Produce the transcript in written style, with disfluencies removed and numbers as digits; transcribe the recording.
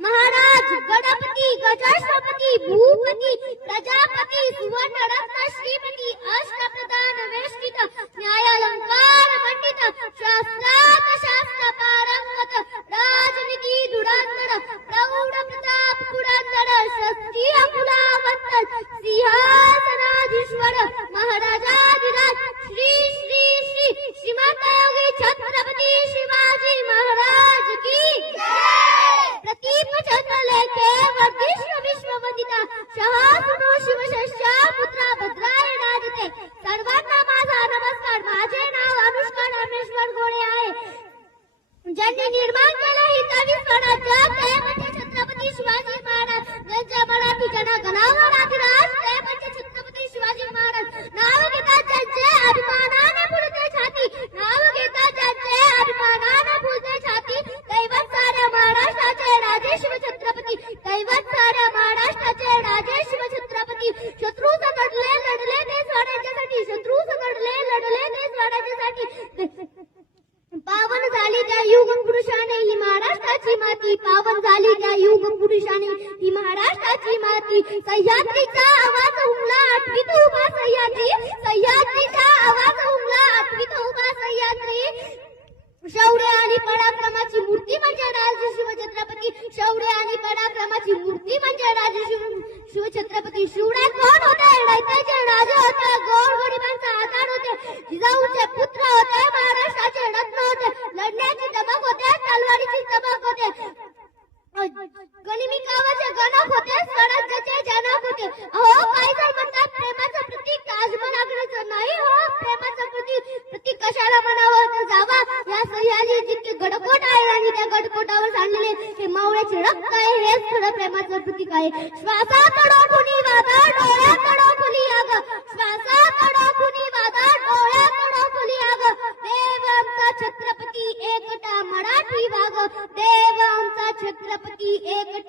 महाराज गणपती गजाष्टपती भूपती प्रजापती सुवर्णरत्न श्रीपती अष्टप्रधान वेष्टित न्यायालंकार पंडित शास्त्रात शास्त्र पारंगत राजनीती धुरंधर प्रौढ प्रताप पुरंदर शक्ती अकुलावंत सिंहासनाधीश्वर महाराजाधिराज श्री श्री श्री श्रीमंत योगी छत्रपती शिवाजी महाराज की प्रतीप चंद्र लेखे वर्धिष्णु विश्ववंदिता शहासुनो शिवशस्या पुत्रा भद्राय राजते सर्वांना माझा नमस्कार. माझे नाव अनुष्का रामेश्वर गोळे आहे. ज्यांनी निर्माण केलं हितावी स्वराज्य ते म्हणजे छत्रपती शिवाजी महाराज. ज्यांच्या मराठी जनागणावर अधिराज ते म्हणजे छत्रपती शिवाजी महाराज. नाव घेतात ज्यांचे अभिमानाने फुलते छाती, नाव घेतात ज्यांचे अभिमानाने फुलते छाती. दैवत साऱ्या महाराष्ट्राचे राजे शिवछत्रपती, दैवत साऱ्या महाराष्ट्राचे राजे शिवछत्रपती. शत्रू लढले ते स्वराज्यासाठी, शत्रू लढले ते स्वराज्यासाठी. पावन झाली त्या युग पुरुषाने ही महाराष्ट्राची माती, पावन झाली त्या युग पुरुषाने ही महाराष्ट्राची माती. सह्याद्रीचा आवाज उमला आठवीत उभा सह्याद्री, सह्याद्रीचा आवाज उमला आठवीत उभा सह्याद्री. शौर्य आणि पराक्रमाची मूर्ती म्हणजे राजे शिवछत्रपती, शौर्य आणि पराक्रमाची मूर्ती म्हणजे राजे शिवछत्रपती. शिवराय कोण होते? रयतेचे राजे होते, गोरगरिबांचा आधार होते, जिजाऊचे पुत्र होते, महाराष्ट्राचे रत्न होते, लढण्याची धमक होते, तलवारीची चमक होते, गनिमिकावाचे गणक होते, स्वराज्याचे जनक होते. हो काही जण म्हणतात प्रेमाचं प्रतीक ताजमहालाकडे नाही. हो प्रेमाचं प्रतीक कशाला म्हणावं तर जावा या सह्याद्री जितके गडकोट आहे आणि त्या गडकोटावर सांडलेले हे मावळ्याचे रक्त आहे, हेच खरं प्रेमाचं प्रतीक आहे. श्वासात डोकुनी वादा डोळ्यात डोकुली आग, श्वासात डोकुनी वादा डोळ्यात डोकुली आग. देव आमचा छत्रपती एकटा मराठी वाघ, देव आमचा छत्रपती एकटा